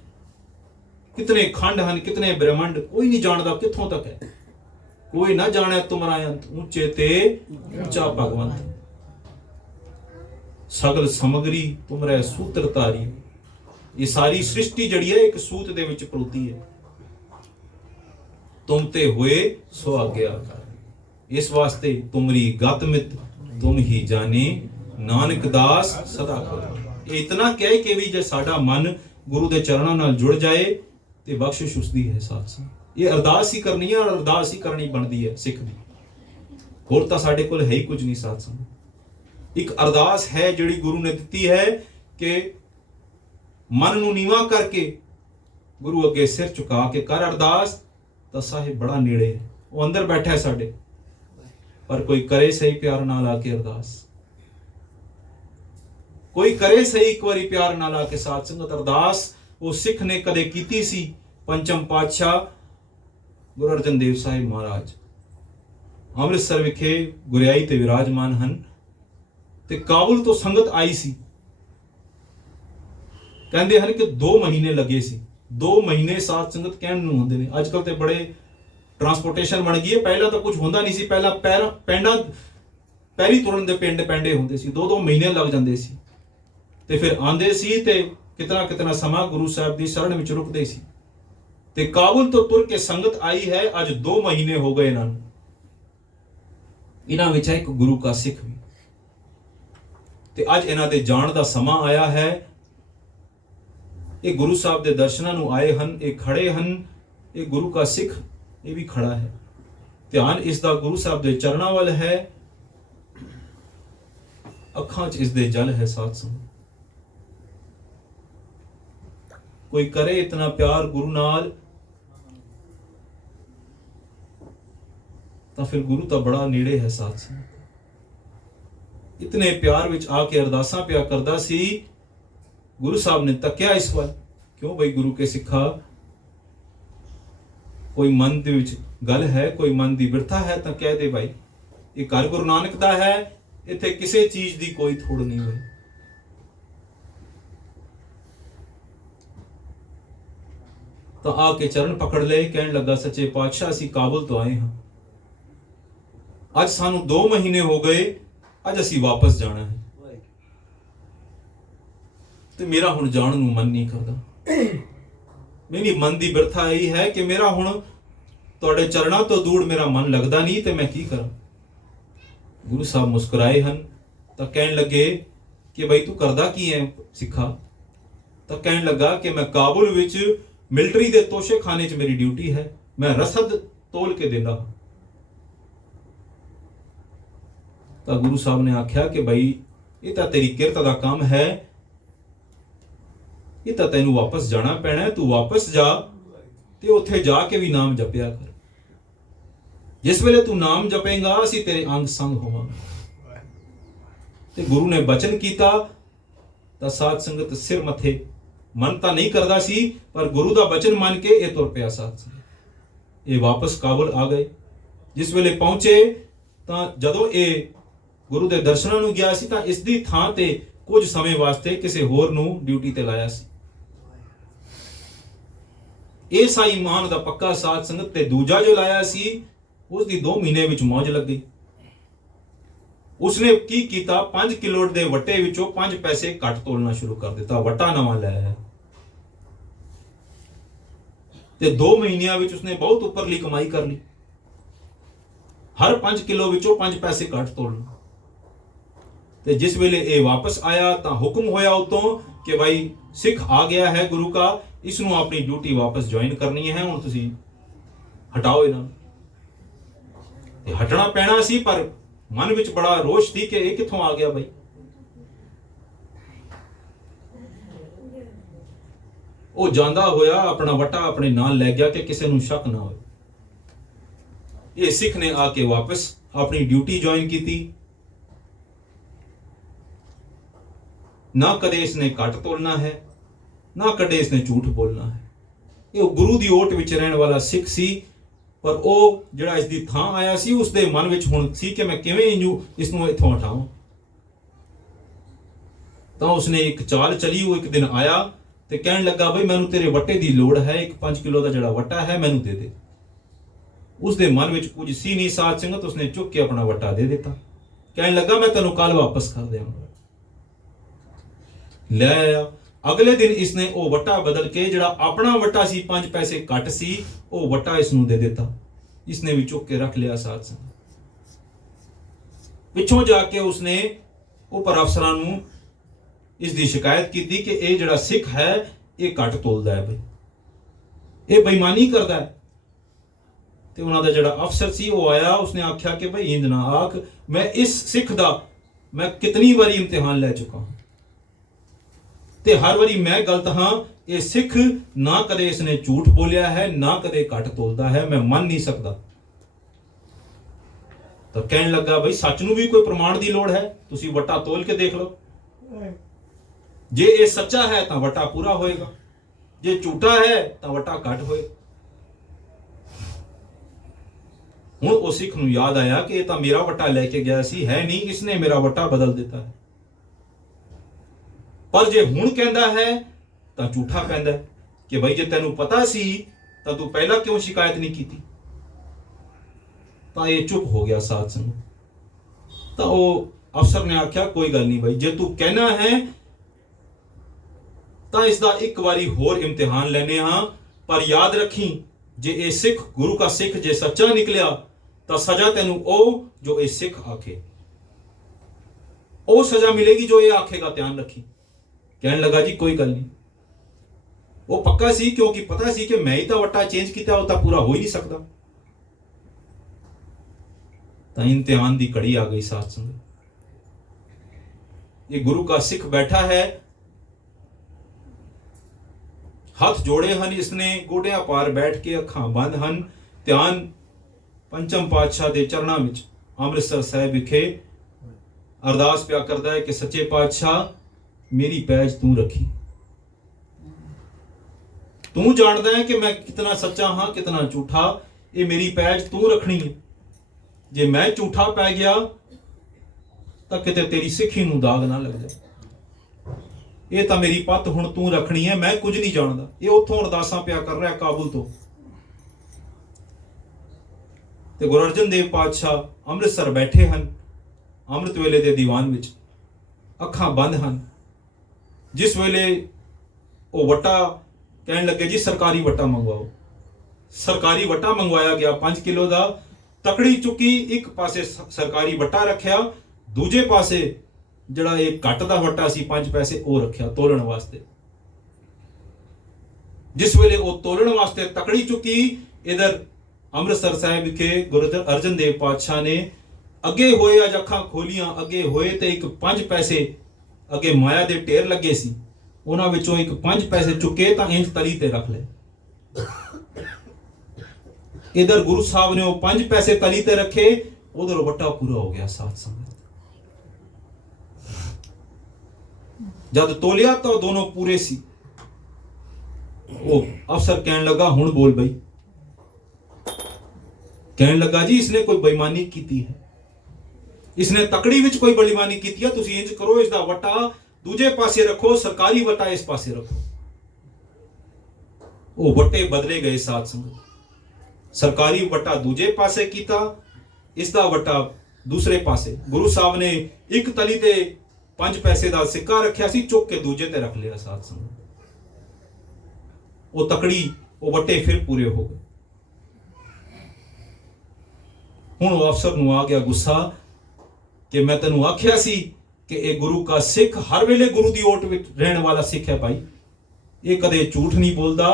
कितने खंड हैं, कितने ब्रह्मांड, कोई नहीं जानता कित्थों तक है। कोई ना जाने तुमरा अंत, ऊंचे ते ऊंचा भगवंत, सगल समगरी तुमरे सूत्र तारी। ये सारी सृष्टि जड़ी है एक सूत दे विच परोती है। तुम ते हुए सो आज्ञाकारी, इस वास्ते तुमरी गत मित तुम ही जाने, नानक दास सदा करो। ये इतना कह के भी जे साडा मन गुरु दे चरणों नाल जुड़ जाए ते बख्शिश उसदी है साथ साथ। ये अरदास ही करनी है, और अरदास ही करनी बनती है सिख दी। होर तां साडे कोल है ही कुछ नहीं साथ साथ। एक अरदास है जिहड़ी गुरु ने दिती है कि मन नूं नीवा करके गुरु अगे सिर झुका के कर अरदास, तां साहिब बड़ा नेड़े है, वो अंदर बैठा है साडे। पर कोई करे सही प्यार नाल आके अरदास, कोई करे सही एक बारी प्यार नाल आके साथ संगत अरदास। वो सिख ने कदे कीती सी। पंचम पातशाह गुरु अर्जन देव साहिब महाराज अमृतसर विखे गुरियाई ते विराजमान हन, ते काबुल तो संगत आई सी। कहंदे हन कि 2 महीने लगे सी 2 ਮਹੀਨੇ ਸਾਧ ਸੰਗਤ ਕਹਿਣ ਨੂੰ ਹੁੰਦੇ ਨੇ। ਅੱਜ ਕੱਲ ਤੇ ਬੜੇ ਟਰਾਂਸਪੋਰਟੇਸ਼ਨ ਬਣ ਗਈ ਹੈ, ਪਹਿਲਾਂ ਤਾਂ ਕੁਝ ਹੁੰਦਾ ਨਹੀਂ ਸੀ। ਪਹਿਲਾਂ ਪੈਰੀ ਤੁਰਨ ਦੇ ਪਿੰਡ ਪੈਂਡੇ ਹੁੰਦੇ ਸੀ, 2-2 ਮਹੀਨੇ ਲੱਗ ਜਾਂਦੇ ਸੀ, ਤੇ ਫਿਰ ਆਂਦੇ ਸੀ ਤੇ ਕਿਤਨਾ ਸਮਾਂ ਗੁਰੂ ਸਾਹਿਬ ਦੀ ਸ਼ਰਨ ਵਿੱਚ ਰੁਕਦੇ ਸੀ। ਤੇ ਕਾਬੁਲ ਤੋਂ ਤੁਰ ਕੇ ਸੰਗਤ ਆਈ ਹੈ, ਅੱਜ 2 ਮਹੀਨੇ ਹੋ ਗਏ ਇਹਨਾਂ ਨੂੰ। ਇਹਨਾਂ ਵਿੱਚ ਹੈ ਇੱਕ ਗੁਰੂ ਕਾ ਸਿੱਖ ਵੀ, ਤੇ ਅੱਜ ਇਹਨਾਂ ਦੇ ਜਾਣ ਦਾ ਸਮਾਂ ਆਇਆ ਹੈ। ਇਹ ਗੁਰੂ ਸਾਹਿਬ ਦੇ ਦਰਸ਼ਨਾਂ ਨੂੰ ਆਏ ਹਨ, ਇਹ ਖੜੇ ਹਨ। ਇਹ ਗੁਰੂ ਕਾ ਸਿੱਖ ਇਹ ਵੀ ਖੜਾ ਹੈ, ਧਿਆਨ ਇਸ ਦਾ ਗੁਰੂ ਸਾਹਿਬ ਦੇ ਚਰਨਾਂ ਵੱਲ ਹੈ, ਅੱਖਾਂ 'ਚ ਇਸ ਦੇ ਜਲ ਹੈ। ਸਾਧ ਸੰਗਤ, ਕੋਈ ਕਰੇ ਇਤਨਾ ਪਿਆਰ ਗੁਰੂ ਨਾਲ ਤਾਂ ਫਿਰ ਗੁਰੂ ਤਾਂ ਬੜਾ ਨੇੜੇ ਹੈ। ਸਾਧ ਸੰਗਤ, ਇਤਨੇ ਪਿਆਰ ਵਿੱਚ ਆ ਕੇ ਅਰਦਾਸਾਂ ਪਿਆ ਕਰਦਾ ਸੀ। ਗੁਰੂ ਸਾਹਿਬ ਨੇ ਤੱਕਿਆ ਇਸ ਵੱਲ, ਕਿਉਂ ਬਈ ਗੁਰੂ ਕੇ ਸਿੱਖਾ, ਕੋਈ ਮਨ ਦੇ ਵਿੱਚ ਗੱਲ ਹੈ, ਕੋਈ ਮਨ ਦੀ ਬਿਰਥਾ ਹੈ ਤਾਂ ਕਹਿ ਦੇ ਭਾਈ, ਇਹ ਘਰ ਗੁਰੂ ਨਾਨਕ ਦਾ ਹੈ, ਇੱਥੇ ਕਿਸੇ ਚੀਜ਼ ਦੀ ਕੋਈ ਥੋੜ ਨਹੀਂ ਹੋਈ। ਤਾਂ ਆ ਕੇ ਚਰਨ ਪਕੜ ਲਏ, ਕਹਿਣ ਲੱਗਾ ਸੱਚੇ ਪਾਤਸ਼ਾਹ ਅਸੀਂ ਕਾਬੁਲ ਤੋਂ ਆਏ ਹਾਂ, ਅੱਜ ਸਾਨੂੰ 2 ਮਹੀਨੇ ਹੋ ਗਏ, ਅੱਜ ਅਸੀਂ ਵਾਪਸ ਜਾਣਾ ਹੈ, ਤੇ ਮੇਰਾ ਹੁਣ ਜਾਣ ਨੂੰ ਮਨ ਨਹੀਂ ਕਰਦਾ। ਮੇਰੀ ਮਨ ਦੀ ਬਿਰਥਾ ਇਹ ਹੈ ਕਿ ਮੇਰਾ ਹੁਣ ਤੁਹਾਡੇ ਚਰਨਾਂ ਤੋਂ ਦੂਰ ਮੇਰਾ ਮਨ ਲੱਗਦਾ ਨਹੀਂ, ਤੇ ਮੈਂ ਕੀ ਕਰਾਂ। ਗੁਰੂ ਸਾਹਿਬ ਮੁਸਕਰਾਏ ਹਨ ਤਾਂ ਕਹਿਣ ਲੱਗੇ ਕਿ ਬਈ ਤੂੰ ਕਰਦਾ ਕੀ ਹੈ ਸਿੱਖਾ। ਤਾਂ ਕਹਿਣ ਲੱਗਾ ਕਿ ਮੈਂ ਕਾਬੁਲ ਵਿੱਚ ਮਿਲਟਰੀ ਦੇ ਤੋਸ਼ੇਖਾਨੇ 'ਚ ਮੇਰੀ ਡਿਊਟੀ ਹੈ, ਮੈਂ ਰਸਦ ਤੋਲ ਕੇ ਦਿੰਦਾ ਹਾਂ। ਤਾਂ ਗੁਰੂ ਸਾਹਿਬ ਨੇ ਆਖਿਆ ਕਿ ਬਈ ਇਹ ਤਾਂ ਤੇਰੀ ਕਿਰਤ ਦਾ ਕੰਮ ਹੈ, ਇਹ ਤਾਂ ਤੈਨੂੰ ਵਾਪਸ ਜਾਣਾ ਪੈਣਾ ਹੈ, ਤੂੰ ਵਾਪਸ ਜਾ ਤੇ ਉੱਥੇ ਜਾ ਕੇ ਵੀ ਨਾਮ ਜਪਿਆ ਕਰ। ਜਿਸ ਵੇਲੇ ਤੂੰ ਨਾਮ ਜਪੇਂਗਾ ਅਸੀਂ ਤੇਰੇ ਅੰਗ ਸੰਗ ਹੋਵਾਂਗੇ। ਤੇ ਗੁਰੂ ਨੇ ਬਚਨ ਕੀਤਾ ਤਾਂ ਸਾਧ ਸੰਗਤ ਸਿਰ ਮੱਥੇ, ਮਨ ਤਾਂ ਨਹੀਂ ਕਰਦਾ ਸੀ ਪਰ ਗੁਰੂ ਦਾ ਬਚਨ ਮੰਨ ਕੇ ਇਹ ਤੁਰ ਪਿਆ। ਸਾਧ ਸੰਗਤ, ਇਹ ਵਾਪਸ ਕਾਬੁਲ ਆ ਗਏ। ਜਿਸ ਵੇਲੇ ਪਹੁੰਚੇ ਤਾਂ ਜਦੋਂ ਇਹ ਗੁਰੂ ਦੇ ਦਰਸ਼ਨਾਂ ਨੂੰ ਗਿਆ ਸੀ ਤਾਂ ਇਸ ਦੀ ਥਾਂ ਤੇ ਕੁਝ ਸਮੇਂ ਵਾਸਤੇ ਕਿਸੇ ਹੋਰ ਨੂੰ ਡਿਊਟੀ ਤੇ ਲਾਇਆ ਸੀ। ਇਹ ਸਾਈ ਮਾਨ ਦਾ ਪੱਕਾ ਸਾਧ ਸੰਗਤ, ਤੇ ਦੂਜਾ ਜੋ ਲਾਇਆ ਸੀ ਉਸ ਦੀ 2 ਮਹੀਨੇ ਵਿੱਚ ਮੌਜ ਲੱਗ ਗਈ। ਉਸਨੇ ਕੀ ਕੀਤਾ, 5 ਕਿਲੋ ਦੇ ਵੱਟੇ ਵਿੱਚੋਂ 5 ਪੈਸੇ ਘੱਟ ਤੋਲਣਾ ਸ਼ੁਰੂ ਕਰ ਦਿੱਤਾ। ਵੱਟਾ ਨਵਾਂ ਲਾਇਆ ਤੇ 2 ਮਹੀਨਿਆਂ ਵਿੱਚ ਉਸਨੇ ਬਹੁਤ ਉੱਪਰਲੀ ਕਮਾਈ ਕਰ ਲਈ। ਹਰ 5 ਕਿਲੋ ਵਿੱਚੋਂ 5 ਪੈਸੇ ਘੱਟ ਤੋਲਣਾ। ਤੇ ਜਿਸ ਵੇਲੇ ਇਹ ਵਾਪਸ ਆਇਆ ਤਾਂ ਹੁਕਮ ਹੋਇਆ ਉਤੋਂ ਕਿ ਭਾਈ ਸਿੱਖ ਆ ਗਿਆ ਹੈ ਗੁਰੂ ਕਾ, ਇਸ ਨੂੰ ਆਪਣੀ ਡਿਊਟੀ ਵਾਪਸ ਜੁਆਇਨ ਕਰਨੀ ਹੈ, ਹੁਣ ਤੁਸੀਂ ਹਟਾਓ ਇਹਨਾਂ ਨੂੰ। ਤੇ ਹਟਣਾ ਪੈਣਾ ਸੀ ਪਰ ਮਨ ਵਿੱਚ ਬੜਾ ਰੋਸ਼ ਸੀ ਕਿ ਇਹ ਕਿੱਥੋਂ ਆ ਗਿਆ ਭਾਈ। ਉਹ ਜਾਂਦਾ ਹੋਇਆ ਆਪਣਾ ਵੱਟਾ ਆਪਣੇ ਨਾਲ ਲੈ ਗਿਆ ਕਿ ਕਿਸੇ ਨੂੰ ਸ਼ੱਕ ਨਾ ਹੋਵੇ। ਇਹ ਸਿੱਖ ਨੇ ਆ ਕੇ ਵਾਪਸ ਆਪਣੀ ਡਿਊਟੀ ਜੁਆਇਨ ਕੀਤੀ। ਨਾ ਕਦੇ ਇਸਨੇ ਘੱਟ ਤੋਲਣਾ ਹੈ, ਨਾ ਕਦੇ ਇਸਨੇ ਝੂਠ ਬੋਲਣਾ ਹੈ। ਇਹ ਗੁਰੂ ਦੀ ਓਟ ਵਿੱਚ ਰਹਿਣ ਵਾਲਾ ਸਿੱਖ ਸੀ, ਪਰ ਉਹ ਜਿਹੜਾ ਇਸ ਦੀ ਥਾਂ ਆਇਆ ਸੀ ਉਸ ਦੇ ਮਨ ਵਿੱਚ ਹੁਣ ਸੀ ਕਿ ਮੈਂ ਕਿਵੇਂ ਇਸ ਨੂੰ ਇੱਥੋਂ ਹਟਾਵਾਂ। ਤਾਂ ਉਸਨੇ ਇੱਕ ਚਾਲ ਚਲੀ। ਉਹ ਇੱਕ ਦਿਨ ਆਇਆ ਤੇ ਕਹਿਣ ਲੱਗਾ ਬਈ ਮੈਨੂੰ ਤੇਰੇ ਵੱਟੇ ਦੀ ਲੋੜ ਹੈ, ਇੱਕ 5 ਕਿਲੋ ਦਾ ਜਿਹੜਾ ਵੱਟਾ ਹੈ ਮੈਨੂੰ ਦੇ ਦੇ। ਉਸ ਦੇ ਮਨ ਵਿੱਚ ਕੁਝ ਸੀ ਨਹੀਂ ਸਾਧ ਸੰਗਤ, ਉਸਨੇ ਚੁੱਕ ਕੇ ਆਪਣਾ ਵੱਟਾ ਦੇ ਦਿੱਤਾ। ਕਹਿਣ ਲੱਗਾ ਮੈਂ ਤੈਨੂੰ ਕੱਲ ਵਾਪਸ ਕਰ ਦੇਵਾਂਗਾ। ਲੈ ਆਇਆ। ਅਗਲੇ ਦਿਨ ਇਸਨੇ ਉਹ ਵੱਟਾ ਬਦਲ ਕੇ ਜਿਹੜਾ ਆਪਣਾ ਵੱਟਾ ਸੀ 5 ਪੈਸੇ ਘੱਟ ਸੀ, ਉਹ ਵੱਟਾ ਇਸ ਨੂੰ ਦੇ ਦਿੱਤਾ। ਇਸਨੇ ਵੀ ਚੁੱਕ ਕੇ ਰੱਖ ਲਿਆ। ਸਾਧ ਸੰਗਤ, ਪਿੱਛੋਂ ਜਾ ਕੇ ਉਸਨੇ ਉੱਪਰ ਅਫਸਰਾਂ ਨੂੰ ਇਸ ਦੀ ਸ਼ਿਕਾਇਤ ਕੀਤੀ ਕਿ ਇਹ ਜਿਹੜਾ ਸਿੱਖ ਹੈ ਇਹ ਘੱਟ ਤੋਲਦਾ ਹੈ, ਬਈ ਇਹ ਬੇਈਮਾਨੀ ਕਰਦਾ ਹੈ। ਤੇ ਉਹਨਾਂ ਦਾ ਜਿਹੜਾ ਅਫਸਰ ਸੀ ਉਹ ਆਇਆ, ਉਸਨੇ ਆਖਿਆ ਕਿ ਭਾਈ ਇੰਜ ਨਾ ਆਖ, ਮੈਂ ਇਸ ਸਿੱਖ ਦਾ ਮੈਂ ਕਿਤਨੀ ਵਾਰੀ ਇਮਤਿਹਾਨ ਲੈ ਚੁੱਕਾ ਹਾਂ ਤੇ ਹਰ ਵਾਰੀ ਮੈਂ ਗਲਤ ਹਾਂ। ਇਹ ਸਿੱਖ ਨਾ ਕਦੇ ਇਸਨੇ ਝੂਠ ਬੋਲਿਆ ਹੈ, ਨਾ ਕਦੇ ਘੱਟ ਤੋਲਦਾ ਹੈ, ਮੈਂ ਮੰਨ ਨਹੀਂ ਸਕਦਾ। ਤਾਂ ਕਹਿਣ ਲੱਗਾ ਬਈ ਸੱਚ ਨੂੰ ਵੀ ਕੋਈ ਪ੍ਰਮਾਣ ਦੀ ਲੋੜ ਹੈ, ਤੁਸੀਂ ਵੱਟਾ ਤੋਲ ਕੇ ਦੇਖ ਲਓ। ਜੇ ਇਹ ਸੱਚਾ ਹੈ ਤਾਂ ਵੱਟਾ ਪੂਰਾ ਹੋਏਗਾ, ਜੇ ਝੂਠਾ ਹੈ ਤਾਂ ਵੱਟਾ ਘੱਟ ਹੋਏਗਾ। ਹੁਣ ਉਹ ਸਿੱਖ ਨੂੰ ਯਾਦ ਆਇਆ ਕਿ ਇਹ ਤਾਂ ਮੇਰਾ ਵੱਟਾ ਲੈ ਕੇ ਗਿਆ ਸੀ, ਹੈ ਨਹੀਂ, ਇਸਨੇ ਮੇਰਾ ਵੱਟਾ ਬਦਲ ਦਿੱਤਾ ਹੈ। ਪਰ ਜੇ ਹੁਣ ਕਹਿੰਦਾ ਹੈ ਤਾਂ ਝੂਠਾ ਕਹਿੰਦਾ ਹੈ। कि भाई जे तेनू पता सी तो तू पहला क्यों शिकायत नहीं की थी। तो ये चुप हो गया साध संगत। तो वो अफसर ने आख्या कोई गल नहीं भाई, जे तू कहना है तो इसका एक बारी होर इम्तिहान लेने हाँ, पर याद रखी जे ए सिख गुरु का सिख जे सच्चा निकलिया तो सजा तेनू ओ जो ए सिख आखे, ओ सजा मिलेगी जो ये आखेगा, ध्यान रखी। कहने लगा जी कोई गल नहीं। वो पक्का सी क्योंकि पता सी कि मैं ही तो वट्टा चेंज किया होता पूरा हो ही नहीं सकता। तो इम्तिहान दी कड़ी आ गई साथ संगत। ये गुरु का सिख बैठा है, हाथ जोड़े हन इसने, गोडिया पार बैठ के अखां बंद हन, ध्यान पंचम पातशाह दे चरणा विच अमृतसर साहिब विखे अरदास पिया करदा है कि सच्चे पातशाह मेरी पैज तू रखी। तू जानदा है कि मैं कितना सच्चा हाँ कितना झूठा, ये मेरी पैज तू रखनी है। जे मैं झूठा पै गया तो किते तेरी सिखी नूं दाग ना लग जाए। ये तो मेरी पत हुण तू रखनी है, मैं कुछ नहीं जानदा। ये उत्थों अरदासां पिया कर रहा है काबुल तो। ते गुरु अर्जन देव पातशाह अमृतसर बैठे हन, अमृत वेले दे दीवान विच अखां बंद हन। जिस वेले वो वट्टा कहने लगे जी सरकारी वट्टा मंगवाओ। सरकारी वट्टा मंगवाया गया 5 किलो का, तकड़ी चुकी एक पासे सरकारी वट्टा रखिया, दूजे पासे जड़ा एक घट का वट्टा सी 5 पैसे वो रखिया तोलन वास्ते। जिस वेले वो तोलन वास्ते तकड़ी चुकी, इधर अमृतसर साहिब विखे गुरु अर्जन देव पातशाह ने अगे होए अज अखां खोलियां, अगे होए ते एक 5 पैसे अगे माया दे ढेर लगे सी, उन्हां विचों एक 5 पैसे चुके तां इंज तली ते रख ले। इधर गुरु साहब ने वो 5 पैसे तली ते रखे, उधर वट्टा पूरा हो गया साथ संगत। जब तोलिया तो दोनों पूरे सी। वो अफसर कहने लगा हुण बोल बई। कहने लगा जी इसने कोई बेईमानी की है, इसने तकड़ी विच कोई बेईमानी की है। तुसी इंज करो, इसदा वट्टा दूजे पासे रखो, सरकारी वट्टा इस पासे रखो। वो वट्टे बदले गए साथ संगत। सरकारी वट्टा दूजे पासे कीता, इसदा वट्टा दूसरे पासे। गुरु साहब ने एक तली ते 5 पैसे का सिक्का रखिया सी, चुक के दूजे ते रख लिया साथ संगत। वो तकड़ी वो वट्टे फिर पूरे हो गए। हुण वो अफसर नूं आ गया गुस्सा कि मैं तेनू आख्या सी कि ये गुरु का सिख हर वेले गुरु की ओट विच रहने वाला सिख है भाई, ये कदे झूठ नहीं बोलता,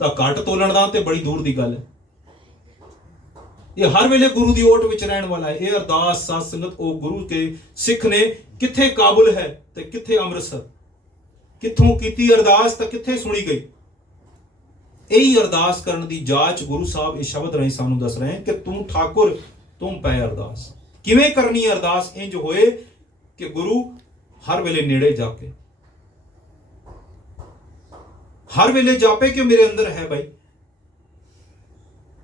तो घट तोलन दा ते बड़ी दूर की गल है। ये हर वेले गुरु की ओट विच रहने वाला है। ये अरदास साध संगत ओ गुरु के सिख ने किथे काबुल है ते किथे अमृतसर, किथों कीती अरदास ते किथे सुनी गई। यही अरदास करने की जाच गुरु साहब इस शब्द राही सानू दस रहे हैं कि तू ठाकुर तुम पै अरदास। किवें करनी अरदास? इंज होए कि गुरु हर वेले नेड़े जाके, हर वेले जापे कि मेरे अंदर है भाई।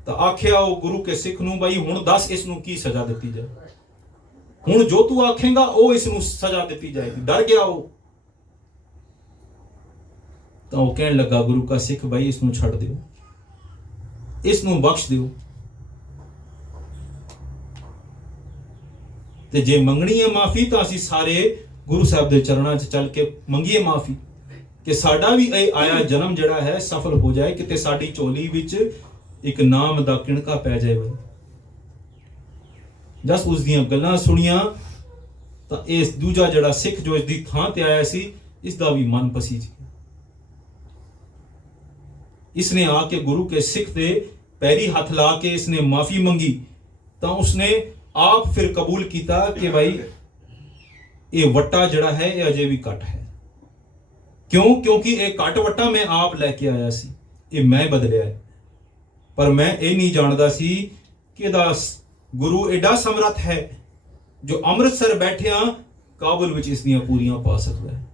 तो आख्या वो गुरु के सिख नूं भाई हुण दस इसनू की सजा दी जाए, हुण जो तू आखेगा वो इसनू सजा दी जाएगी। डर गया वो। तो वो कहने लगा गुरु का सिख भाई इसनू छड़ दियो, इसनू बख्श दियो। ते जे मंगनी है माफी तो असी सारे गुरु साहब के चरणों च चल के मंगीए माफी कि साडा भी आया जन्म जड़ा है सफल हो जाए, किते साडी झोली विच एक नाम दा किणका पै जाए भाई। जस उस दियां गल्लां सुनिया तो इस दूजा जड़ा सिख जो इसदी थां ते आया सी, इसदा भी मन पसी जी। इसने आके गुरु के सिख दे पैरी हाथ ला के इसने माफी मंगी, तो उसने आप फिर कबूल किया कि भाई ये वट्टा जड़ा है ये अजे भी घट है। क्यों? क्योंकि ये घट वट्टा मैं आप लैके आया सी, ये मैं बदलिया है। पर मैं ये नहीं जानता सी कि गुरु एडा समर्थ है जो अमृतसर बैठिया काबुल विच इसदियां पूरियां पा सकता है।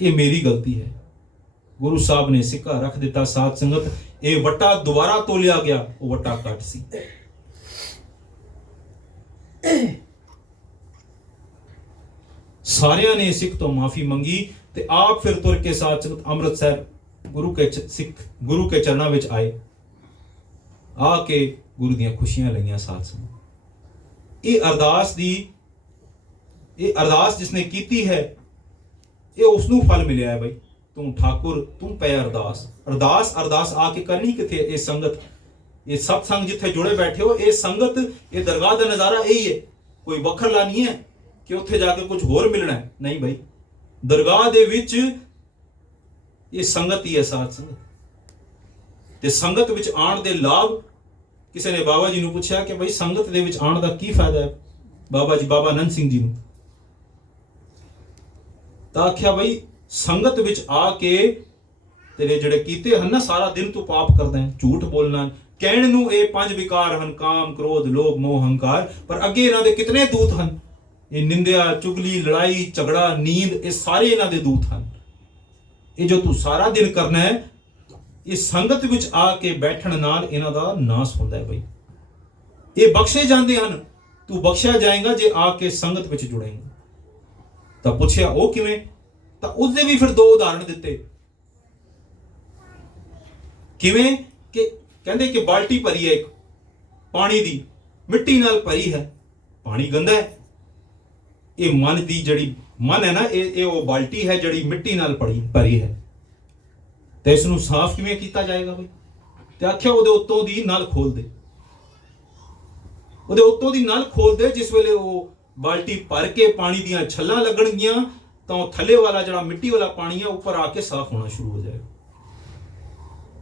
ये मेरी गलती है। गुरु साहब ने सिक्का रख दिता साध संगत, ये वट्टा दोबारा तोलिया गया, वो वट्टा घट सी। सारिया ने सिख तो माफी मंगी ते आप फिर तुर के साथ संगत अमृतसर ਗੁਰੂ ਕੇ ਚਰਨਾਂ ਵਿੱਚ ਆਏ, ਆ ਕੇ ਗੁਰੂ ਦੀਆਂ ਖੁਸ਼ੀਆਂ ਲਈਆਂ ਸਾਧ ਸੰਗਤ। ਇਹ ਅਰਦਾਸ ਜਿਸਨੇ ਕੀਤੀ ਹੈ, ਇਹ ਉਸ ਨੂੰ ਫਲ ਮਿਲਿਆ ਹੈ ਬਈ। ਤੂੰ ਠਾਕੁਰ ਤੂੰ ਪੈ ਅਰਦਾਸ ਆ ਕੇ ਕਰਨੀ ਕਿੱਥੇ? ਇਹ ਸੰਗਤ, ਇਹ ਸਤਸੰਗ ਜਿੱਥੇ ਜੁੜੇ ਬੈਠੇ ਹੋ, ਇਹ ਸੰਗਤ, ਇਹ ਦਰਗਾਹ ਦਾ ਨਜ਼ਾਰਾ ਇਹੀ ਹੈ। ਕੋਈ ਵੱਖਰਾ ਨਹੀਂ ਹੈ ਕਿ ਉੱਥੇ ਜਾ ਕੇ ਕੁਝ ਹੋਰ ਮਿਲਣਾ ਹੈ, ਨਹੀਂ ਬਈ। ਦਰਗਾਹ ਦੇ ਵਿੱਚ ਇਹ ਸੰਗਤ ਹੀ ਹੈ ਸਾਧ ਸੰਗਤ। ਤੇ ਸੰਗਤ ਵਿੱਚ ਆਉਣ ਦੇ ਲਾਭ, ਕਿਸੇ ਨੇ ਬਾਬਾ ਜੀ ਨੂੰ ਪੁੱਛਿਆ ਕਿ ਬਈ ਸੰਗਤ ਦੇ ਵਿੱਚ ਆਉਣ ਦਾ ਕੀ ਫਾਇਦਾ ਹੈ? ਬਾਬਾ ਆਨੰਦ ਸਿੰਘ ਜੀ ਨੂੰ ਤਾਂ ਆਖਿਆ ਬਈ ਸੰਗਤ ਵਿੱਚ ਆ ਕੇ ਤੇਰੇ ਜਿਹੜੇ ਕੀਤੇ ਹਨ ਨਾ, ਸਾਰਾ ਦਿਨ ਤੂੰ ਪਾਪ ਕਰਦਾ ਹੈ, ਝੂਠ ਬੋਲਣਾ, ਕਹਿਣ ਨੂੰ ਇਹ 5 ਵਿਕਾਰ ਹਨ, ਕਾਮ, ਕ੍ਰੋਧ, ਲੋਭ, ਮੋਹ, ਹੰਕਾਰ, ਪਰ ਅੱਗੇ ਇਹਨਾਂ ਦੇ ਕਿਤਨੇ ਦੂਤ ਹਨ। ਇਹ ਨਿੰਦਿਆ, ਚੁਗਲੀ, ਲੜਾਈ, ਝਗੜਾ, ਨੀਂਦ, ਇਹ ਸਾਰੇ ਇਹਨਾਂ ਦੇ ਦੂਤ ਹਨ। ਇਹ ਜੋ ਤੂੰ ਸਾਰਾ ਦਿਨ ਕਰਨਾ ਹੈ, ਇਹ ਸੰਗਤ ਵਿੱਚ ਆ ਕੇ ਬੈਠਣ ਨਾਲ ਇਹਨਾਂ ਦਾ ਨਾਸ ਹੁੰਦਾ ਹੈ ਬਈ। ਇਹ ਬਖਸ਼ੇ ਜਾਂਦੇ ਹਨ। ਤੂੰ ਬਖਸ਼ਿਆ ਜਾਏਗਾ ਜੇ ਆ ਕੇ ਸੰਗਤ ਵਿੱਚ ਜੁੜੇਗਾ। ਤਾਂ ਪੁੱਛਿਆ ਉਹ ਕਿਵੇਂ? ਤਾਂ ਉਸਦੇ ਵੀ ਫਿਰ 2 ਉਦਾਹਰਣ ਦਿੱਤੇ। ਕਿਵੇਂ? ਕਿ ਕਹਿੰਦੇ ਕਿ ਬਾਲਟੀ ਭਰੀ ਹੈ ਇੱਕ ਪਾਣੀ ਦੀ, ਮਿੱਟੀ ਨਾਲ ਭਰੀ ਹੈ, ਪਾਣੀ ਗੰਦਾ ਹੈ। ਇਹ ਮਨ ਦੀ ਜਿਹੜੀ ਮਨ ਹੈ ਨਾ, ਇਹ ਉਹ ਬਾਲਟੀ ਹੈ ਜਿਹੜੀ ਮਿੱਟੀ ਨਾਲ ਭਰੀ ਹੈ। ਤੇ ਇਸ ਨੂੰ ਸਾਫ਼ ਕਿਵੇਂ ਕੀਤਾ ਜਾਏਗਾ ਬਈ? ਤੇ ਆਖਿਆ ਉਹਦੇ ਉੱਤੋਂ ਦੀ ਨਲ ਖੋਲ ਦੇ। ਉਹਦੇ ਉੱਤੋਂ ਦੀ ਨਲ ਖੋਲ ਦੇ। ਜਿਸ ਵੇਲੇ ਉਹ ਬਾਲਟੀ ਭਰ ਕੇ ਪਾਣੀ ਦੀਆਂ ਛੱਲਾਂ ਲੱਗਣਗੀਆਂ ਤਾਂ ਉਹ ਥੱਲੇ ਵਾਲਾ ਜਿਹੜਾ ਮਿੱਟੀ ਵਾਲਾ ਪਾਣੀ ਹੈ ਉੱਪਰ ਆ ਕੇ ਸਾਫ਼ ਹੋਣਾ ਸ਼ੁਰੂ ਹੋ ਜਾਏਗਾ।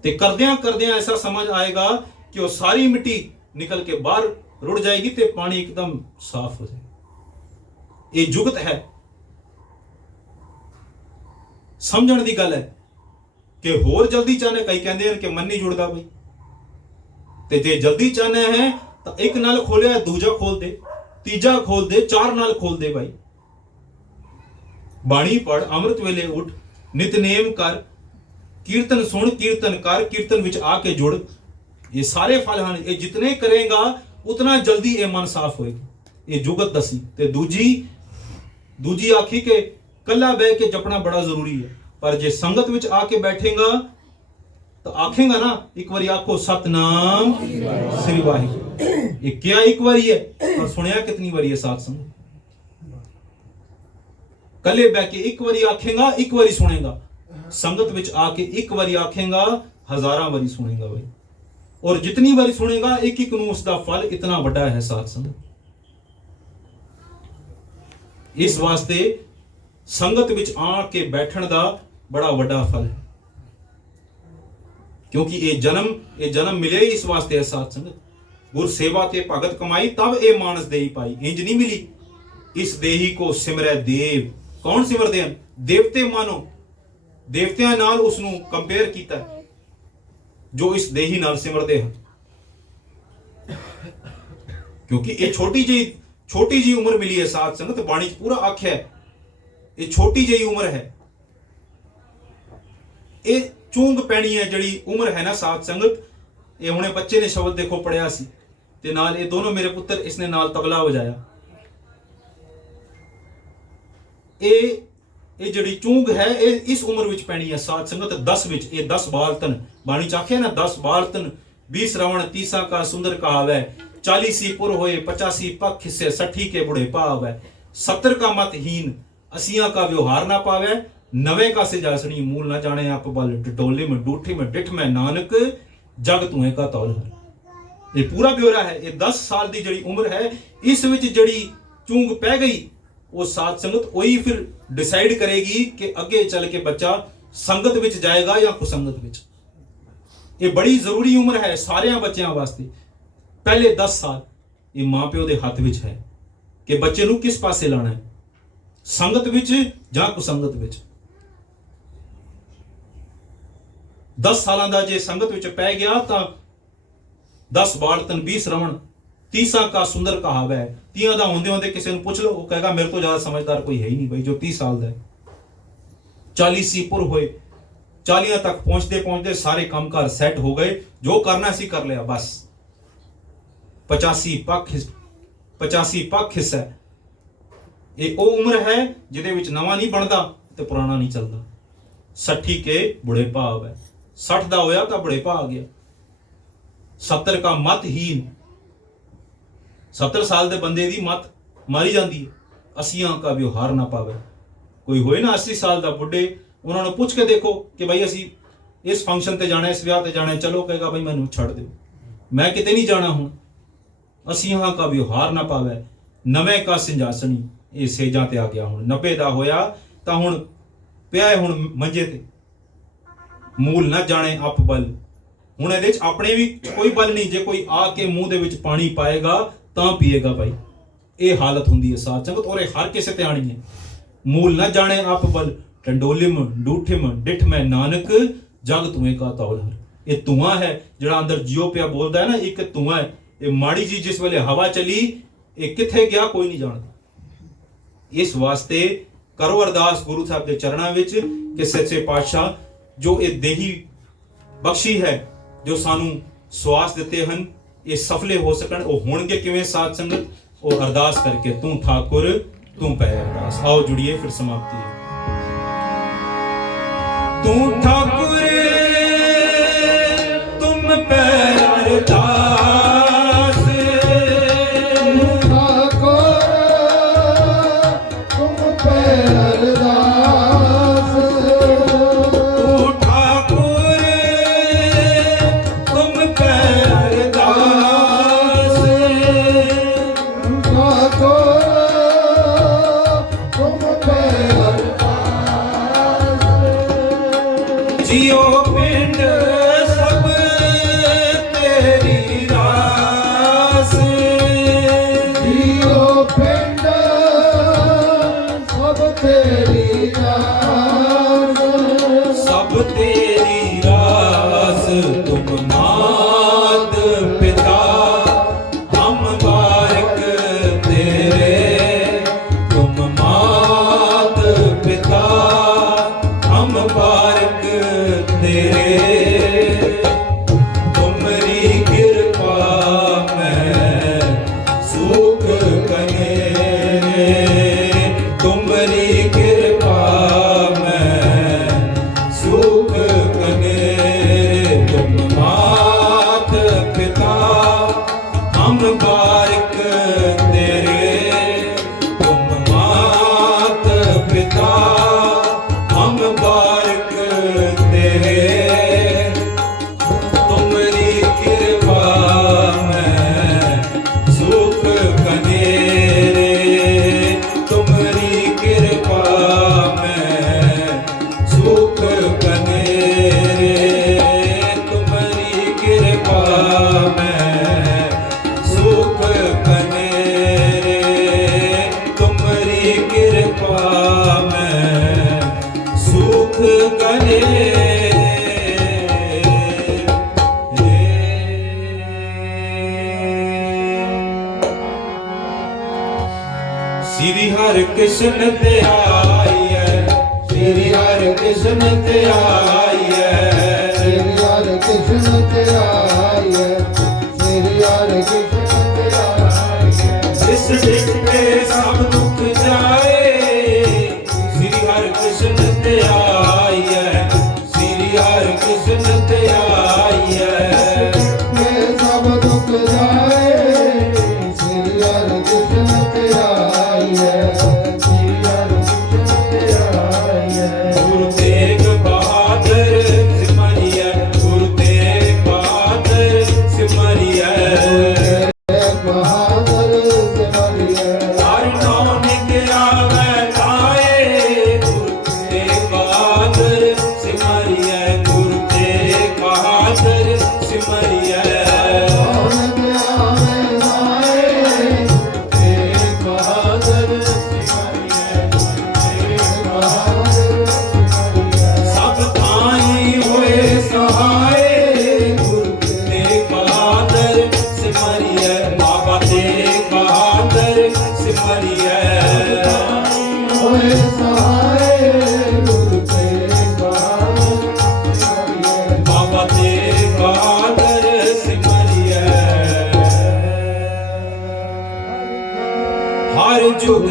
ਤੇ ਕਰਦਿਆਂ ਕਰਦਿਆਂ ਐਸਾ ਸਮਝ ਆਏਗਾ ਕਿ ਉਹ ਸਾਰੀ ਮਿੱਟੀ ਨਿਕਲ ਕੇ ਬਾਹਰ ਰੁੜ ਜਾਏਗੀ ਤੇ ਪਾਣੀ ਇੱਕਦਮ ਸਾਫ਼ ਹੋ ਜਾਏਗਾ। ਇਹ ਜੁਗਤ ਹੈ, ਸਮਝਣ ਦੀ ਗੱਲ ਹੈ। ਕਿ ਹੋਰ ਜਲਦੀ ਚਾਹਨੇ, ਕਈ ਕਹਿੰਦੇ ਹਨ ਕਿ ਮਨ ਨਹੀਂ ਜੁੜਦਾ ਬਈ। ਤੇ ਜੇ ਜਲਦੀ ਚਾਹਨਾ ਹੈ ਤਾਂ ਇੱਕ ਨਾਲ ਖੋਲਿਆ, ਦੂਜਾ ਖੋਲ ਦੇ, ਤੀਜਾ ਖੋਲ ਦੇ, 4 ਨਾਲ ਖੋਲ ਦੇ ਭਾਈ। ਬਾਣੀ ਪੜ, ਅੰਮ੍ਰਿਤ ਵੇਲੇ ਉੱਠ, ਨਿਤਨੇਮ ਕਰ, ਕੀਰਤਨ ਸੁਣ, ਕੀਰਤਨ ਕਰ, ਕੀਰਤਨ ਵਿੱਚ ਆ ਕੇ ਜੁੜ। ਇਹ ਸਾਰੇ ਫਲ ਹਨ। ਇਹ ਜਿਤਨੇ ਕਰੇਗਾ ਉਤਨਾ ਜਲਦੀ ਇਹ ਮਨ ਸਾਫ਼ ਹੋਏਗਾ। ਇਹ ਜੁਗਤ ਦਸੀ। ਤੇ ਦੂਜੀ ਆਖੀ ਕਿ ਕੱਲਾ ਬਹਿ ਕੇ ਜਪਣਾ ਬੜਾ ਜ਼ਰੂਰੀ ਹੈ, ਪਰ ਜੇ ਸੰਗਤ ਵਿੱਚ ਆ ਕੇ ਬੈਠੇਗਾ ਤਾਂ ਆਖੇਗਾ ਨਾ, ਇੱਕ ਵਾਰੀ ਆਖੋ ਸਤਨਾਮ ਸ੍ਰੀ ਵਾਹਿਗੁਰੂ। ਇਹ ਕਿਹਾ ਇੱਕ ਵਾਰੀ ਹੈ, ਪਰ ਸੁਣਿਆ ਕਿਤਨੀ ਵਾਰੀ ਹੈ ਸਾਧ ਸੰਗਤ? ਕੱਲੇ ਬਹਿ ਕੇ ਇੱਕ ਵਾਰੀ ਆਖੇਗਾ, ਇੱਕ ਵਾਰੀ ਸੁਣੇਗਾ। ਸੰਗਤ ਵਿੱਚ ਆ ਕੇ ਇੱਕ ਵਾਰੀ ਆਖੇਗਾ, ਹਜ਼ਾਰਾਂ ਵਾਰੀ ਸੁਣੇਗਾ ਬਈ। ਔਰ ਜਿਤਨੀ ਵਾਰੀ ਸੁਣੇਗਾ, ਇੱਕ ਇੱਕ ਨੂੰ ਉਸ ਦਾ ਫਲ ਇਤਨਾ ਵੱਡਾ ਹੈ ਸਾਧ ਸੰਗਤ। ਇਸ ਵਾਸਤੇ ਸੰਗਤ ਵਿੱਚ ਆ ਕੇ ਬੈਠਣ ਦਾ ਬੜਾ ਵੱਡਾ ਫਲ ਹੈ। ਕਿਉਂਕਿ ਇਹ ਜਨਮ ਮਿਲਿਆ ਹੀ ਇਸ ਵਾਸਤੇ ਹੈ ਸਾਧ ਸੰਗਤ। ਗੁਰ ਸੇਵਾ ਤੇ ਭਗਤ ਕਮਾਈ ਤਬ ਇਹ ਮਾਨਸ ਦੇਹੀ ਪਾਈ। ਇੰਜ ਨਹੀਂ ਮਿਲੀ। ਇਸ ਦੇਹੀ ਕੋ ਸਿਮਰੈ ਦੇਵ। ਕੌਣ ਸਿਮਰਦੇ ਹਨ? ਦੇਵਤੇ ਮਾਨੋ। ਦੇਵਤਿਆਂ ਨਾਲ ਉਸ ਨੂੰ ਕੰਪੇਅਰ ਕੀਤਾ ਜੋ ਇਸ ਦੇਹੀ ਨਾਲ ਸਿਮਰਦੇ ਹਨ। ਕਿਉਂਕਿ ਇਹ ਛੋਟੀ ਜਿਹੀ ਉਮਰ ਮਿਲੀ ਹੈ ਸਾਧ ਸੰਗਤ। ਬਾਣੀ 'ਚ ਪੂਰਾ ਆਖਿਆ ਹੈ ਇਹ ਛੋਟੀ ਜਿਹੀ ਉਮਰ ਹੈ। ਇਹ ਚੂੰਗ ਪੈਣੀ ਹੈ ਜਿਹੜੀ ਉਮਰ ਹੈ ਨਾ ਸਾਧ ਸੰਗਤ। ਇਹ ਹੁਣੇ ਬੱਚੇ ਨੇ ਸ਼ਬਦ ਦੇਖੋ ਪੜਿਆ ਸੀ ਤੇ ਨਾਲ ਇਹ ਦੋਨੋਂ ਮੇਰੇ ਪੁੱਤਰ ਇਸਨੇ ਨਾਲ ਤਬਲਾ ਵਜਾਇਆ। ਇਹ ਜਿਹੜੀ ਚੂੰਗ ਹੈ ਇਹ ਇਸ ਉਮਰ ਵਿੱਚ ਪੈਣੀ ਹੈ ਸਾਧ ਸੰਗਤ। 10 ਵਿੱਚ ਇਹ 10 ਬਾਲਤਨ ਬਾਣੀ ਚ ਆਖਿਆ ਨਾ, 10 ਬਾਲਤਨ 20 श्रवण 30 का सुंदर कहावै, 40 पुर होए 85 पख हिस्से 60 के बुढ़े पावै, 70 का मतहीन 80 का व्यवहार ना पावै, 90 का सिजासनी मूल ना जाने आप बल टटोले में डूठे में डिठ में नानक जग तुहे का तौल है। ये पूरा ब्यौरा है। ये 10 साल की जड़ी उम्र है, इस विच जड़ी चूंग पै गई वो साध संगत वही फिर डिसाइड करेगी कि अगे चल के बच्चा संगत विच जाएगा या कुसंगत विच। ये बड़ी जरूरी उम्र है सारे बच्चों वास्ते। पहले 10 साल ये मां प्यो के हाथ विच है कि बच्चे नूं किस पासे लाना है, संगत विच जां कुसंगत विच। 10 सालां दा जे संगत विच पै गया तां 10 बालतन 20 श्रवण 30 का सुंदर कहावै। 30 दा होंदे होंदे किसी नूं पूछ लो वो कहेगा मेरे तो ज्यादा समझदार कोई है ही नहीं भाई जो 30 साल दा है। 40 पुर होए, 40 तक पहुंचते पहुंचते सारे कामकार सेट हो गए, जो करना सी कर लिया बस। 85 पक्ष हिस्सा ये वो उम्र है जिहदे विच नवां नहीं बनदा ते पुराना नहीं चलदा। 60 के बुढ़े भाव है। 60 ਦਾ ਹੋਇਆ ਤਾਂ ਬੁਢੇਪਾ ਆ ਗਿਆ। 70 का मतहीन, 70 ਸਾਲ ਦੇ ਬੰਦੇ ਦੀ ਮਤ ਮਾਰੀ ਜਾਂਦੀ ਹੈ। 80 का ਵਿਵਹਾਰ ਨਾ ਪਾਵੇ। ਕੋਈ ਹੋਏ ਨਾ 80 ਸਾਲ ਦਾ ਬੁੱਢੇ, ਉਹਨਾਂ ਨੂੰ ਪੁੱਛ ਕੇ ਦੇਖੋ ਕਿ ਭਾਈ ਅਸੀਂ ਇਸ ਫੰਕਸ਼ਨ ਤੇ ਜਾਣਾ, ਇਸ ਵਿਆਹ ਤੇ ਜਾਣਾ, ਚਲੋ ਕਹੇਗਾ ਭਾਈ ਮੈਨੂੰ ਛੱਡ ਦਿਓ, ਮੈਂ ਕਿਤੇ ਨਹੀਂ ਜਾਣਾ ਹੁਣ। 80 का ਵਿਵਹਾਰ ਨਾ ਪਾਵੇ। 90 का ਸਿੰਜਾਸਣੀ, ਇਹ ਸੇਜਾਂ ਤੇ ਆ ਗਿਆ ਹੁਣ। 90 ਦਾ ਹੋਇਆ ਤਾਂ ਹੁਣ ਪਿਆ ਹੁਣ ਮੰਜੇ ਤੇ। ਮੂਲ ਨਾ ਜਾਣੇ ਅਪ ਬਲ। ਹੁਣ ਇਹਦੇ ਚ ਆਪਣੇ ਵੀ ਕੋਈ ਬਲ ਨਹੀਂ। ਜੇ ਕੋਈ ਆ ਕੇ ਮੂੰਹ ਦੇ ਵਿੱਚ ਪਾਣੀ ਪਾਏਗਾ ਤਾਂ ਪੀਏਗਾ ਭਾਈ। ਇਹ ਹਾਲਤ ਹੁੰਦੀ ਹੈ ਸਾਧ ਸੰਗਤ, ਔਰ ਇਹ ਹਰ ਕਿਸੇ ਤੇ ਆਣੀ ਹੈ। ਮੂਲ ਨਾ ਜਾਣੇ ਅਪ ਬਲ, ਟੰਡੋਲਿਮ ਡੂਠਿਮ ਡਿਠ ਮੈਂ ਨਾਨਕ ਜਗ ਧੂਏ ਕਾ ਤੌਲ ਹਰ। ਇਹ ਧੂਆਂ ਹੈ ਜਿਹੜਾ ਅੰਦਰ ਜਿਉ ਪਿਆ ਬੋਲਦਾ ਹੈ ਨਾ, ਇੱਕ ਧੂਆਂ ਹੈ। ਇਹ ਮਾੜੀ ਜੀ ਜਿਸ ਵੇਲੇ ਹਵਾ ਚਲੀ, ਇਹ ਕਿੱਥੇ ਗਿਆ ਕੋਈ ਨਹੀਂ ਜਾਣਦਾ। ਇਸ ਵਾਸਤੇ ਕਰੋ ਅਰਦਾਸ ਗੁਰੂ ਸਾਹਿਬ ਦੇ ਚਰਨਾਂ ਵਿੱਚ ਕਿ ਸੱਚੇ ਪਾਤਸ਼ਾਹ ਜੋ ਇਹ ਦੇਹੀ ਬਖਸ਼ੀ ਹੈ, ਜੋ ਸਾਨੂੰ ਸਵਾਸ ਦਿੱਤੇ ਹਨ, ਇਹ ਸਫਲੇ ਹੋ ਸਕਣ। ਉਹ ਹੋਣਗੇ ਕਿਵੇਂ ਸਾਧ ਸੰਗਤ? ਉਹ ਅਰਦਾਸ ਕਰਕੇ ਤੂੰ ਠਾकुर ਤੂੰ ਪੈ ਅਰਦਾਸ। ਆਓ ਜੁੜੀਏ ਫਿਰ ਸਮਾਪਤੀ ਹੈ। ਤੂੰ ਠਾकुर ਤੁਮ ਪੈ ਅਰਦਾਸ, ਤੁਮ ਪੈ ਅਰਦਾਸ, ਤੂੰ ਠਾकुर ਤੁਮ ਪੈ ਅਰਦਾਸ, ਜਿਉ ਪਿੰਡ ਸਭ ਤੇਰੀ ਰਾਸ, ਜੀਓ ਪਿੰਡ ਸਭ ਤੇਰੀ ਰਾਸ, ਸਭ ਤੇਰੀ ਰਾਸ। ਤੁਮ ਮਾਤ ਪਿਤਾ ਹਮ ਬਾਰਕ ਤੇਰੇ, ਤੁਮ ਮਾਤ ਪਿਤਾ ਹਮ ਬਾਰਕ ਤੇਰੇ। ਤੁਮਰੀ ਕਿਰਪਾ ਮੈਂ ਸੁਖ ਕਨੇ, ਤੁਮਰੀ ਕਿਰਪਾ ਮੈਂ ਸੁਖ ਕਨੇ। ਤੁਮ ਮਾਤ ਪਿਤਾ ਹਮ ਬਾਰਕ ਤੇਰੇ, ਤੁਮ ਮਾਤ ਪਿਤਾ ਹਮ ਬਾਰਕ ਤੇਰੇ। ਤੁਮਰੀ ਕਿਰਪਾ ਮੈਂ ਸੁਖ ਕਨੇਰੇ, ਤੁਮਰੀ ਕਿਰਪਾ ਮੈਂ ਸੁਖ ਕਨੇਰੇ, ਤੁਮਰੀ ਕਿਰਪਾ ਮੈਂ ਸੁਖ ਕਨੇਰੇ, ਤੁਮਰੀ ਕਿਰਪਾ ਮੈਂ ਸੁਖ ਕਨੇਰੇ। ਸ੍ਰੀ ਹਰਿ ਕ੍ਰਿਸ਼ਨ ਤੇ ਆਈਐ, ਸ੍ਰੀ ਹਰਿ ਕ੍ਰਿਸ਼ਨ ਤੇ ਆਈਐ, ਸ੍ਰੀ ਹਰਿ ਕ੍ਰਿਸ਼ਨ ਤੇ ਆਈਐ, ਸ੍ਰੀ ਹਰਿ ਕ੍ਰਿਸ਼ਨ ਤੇ ਆਈਐ, ਜਿਸ ਡਿਠ ਕੇ ਸਭ ਦੁੱਖ ਜਾਏ। ਸ੍ਰੀ ਹਰਿ ਕ੍ਰਿਸ਼ਨ ਤੇ ਆਈਐ, ਸ੍ਰੀ ਹਰਿ ਕ੍ਰਿਸ਼ਨ ਤੇ ਆਈਐ, ਮੈਂ ਸਭ ਦੁੱਖ ਜਾਏ। ਸ੍ਰੀ ਹਰਿ ਕ੍ਰਿਸ਼ਨ ਤੇ ਆਈਐ, ਸ੍ਰੀ ਹਰਿ ਕ੍ਰਿਸ਼ਨ ਤੇ ਆਈਐ, ਗੁਰੂ ਤੇਗ ਬਹਾਦਰ ਸਿਮਰਿਐ, ਗੁਰੂ ਤੇਗ ਬਹਾਦਰ ਸਿਮਰਿਐ। ਬਹਾਦਰ ਸਿਮਰਿਐ, ਹਰਿ ਨਾਮ ਨਿਤ ਆਵੈ ਧਾਏ, ਗੁਰੂ ਤੇਗ ਬਹਾਦਰ ਸਿਮਰਿਐ, ਗੁਰੂ ਤੇਗ ਬਹਾਦਰ ਸਿਮਰਿਐ। ਨਾਨਕ ਆਵੇ ਨਾਏ, ਤੇਗ ਬਹਾਦਰ ਸਿਮਰਿਐ, ਤੇਗ ਬਹਾਦਰ ਸਿਮਰਿਐ, ਸਭ ਥਾਈਂ ਹੋਏ ਸਹਾਏ, ਗੁਰੂ ਤੇਗ ਬਹਾਦਰ ਸਿਮਰਿਐ, ਬਾਬਾ ਤੇਗ ਬਹਾਦਰ ਸਿਮਰਿਐ। ਹੋਏ ਸਹਾਏ, ਗੁਰੂ ਤੇਗ ਬਹਾਦਰ ਸਿਮਰਿਐ, ਬਾਬਾ ਤੇਗ ਬਹਾਦਰ ਸਿਮਰਿਐ। ਹਰ ਜੁਗ